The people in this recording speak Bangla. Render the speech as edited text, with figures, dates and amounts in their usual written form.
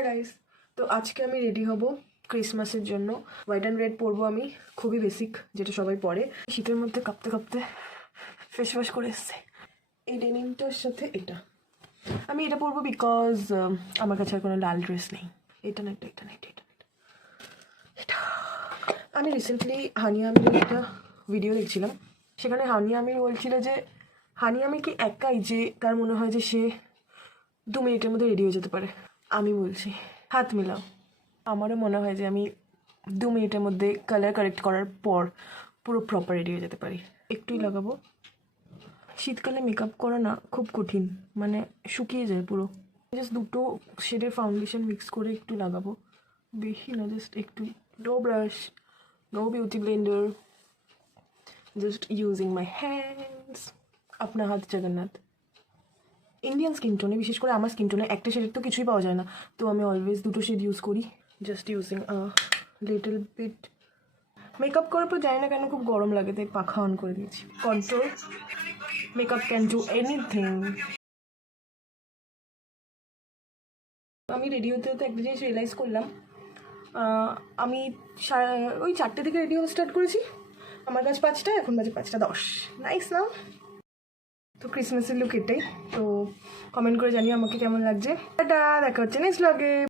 হাই গাইস, তো আজকে আমি রেডি হব ক্রিসমাসের জন্য। হোয়াইট অ্যান্ড রেড পরবো আমি, খুবই বেসিক, যেটা সবাই পরে। শীতের মধ্যে কাঁপতে কাঁপতে ফেস ওয়াশ করে এসছে। এই ডেনিমটার সাথে এটা আমি এটা পরবো বিকজ আমার কাছে আর কোনো লাল ড্রেস নেই। এটা না, এটা না, এটা এটা। আমি রিসেন্টলি হানিয়া আমিরের একটা ভিডিও দেখছিলাম। সেখানে হানিয়া আমির বলছিল যে হানিয়া আমির কি একাই যে তার মনে হয় যে সে 2 মিনিটের মধ্যে রেডি হয়ে যেতে পারে। আমি বলছি হাত মিলাও। আমারও মনে হয় যে আমি 2 মিনিটের মধ্যে কালার কারেক্ট করার পর পুরো প্রপার রেডি হয়ে যেতে পারি। একটুই লাগাবো। শীতকালে মেকআপ করা না খুব কঠিন, মানে শুকিয়ে যায় পুরো। জাস্ট 2টো শেডের ফাউন্ডেশন মিক্স করে একটু লাগাবো, বেশি না, জাস্ট একটু। No brush, no beauty blender, just using my hands. আপনার হাত জগন্নাথ। ইন্ডিয়ান স্কিন টোনে, বিশেষ করে আমার স্কিন টোনে একটা শেডের তো কিছুই পাওয়া যায় না, তো আমি অলওয়েজ 2টো শেড ইউজ করি। Just using little bit. Makeup করার পর জানি না কেন খুব গরম লাগে, তাই পাখা অন করে দিয়েছি। Control, makeup can do anything. আমি রেডি হতে হতে একটা জিনিস রিয়েলাইজ করলাম, আমি ওই 4টে থেকে রেডি হতে স্টার্ট করেছি। আমার কাছে 5টা, এখন বাজে 5টা 10। নাইস না? তো ক্রিসমাসের লুক এটাই। তো কমেন্ট করে জানিয়ে আমাকে কেমন লাগছে। টাটা, দেখা হচ্ছে নেক্সট ব্লগে।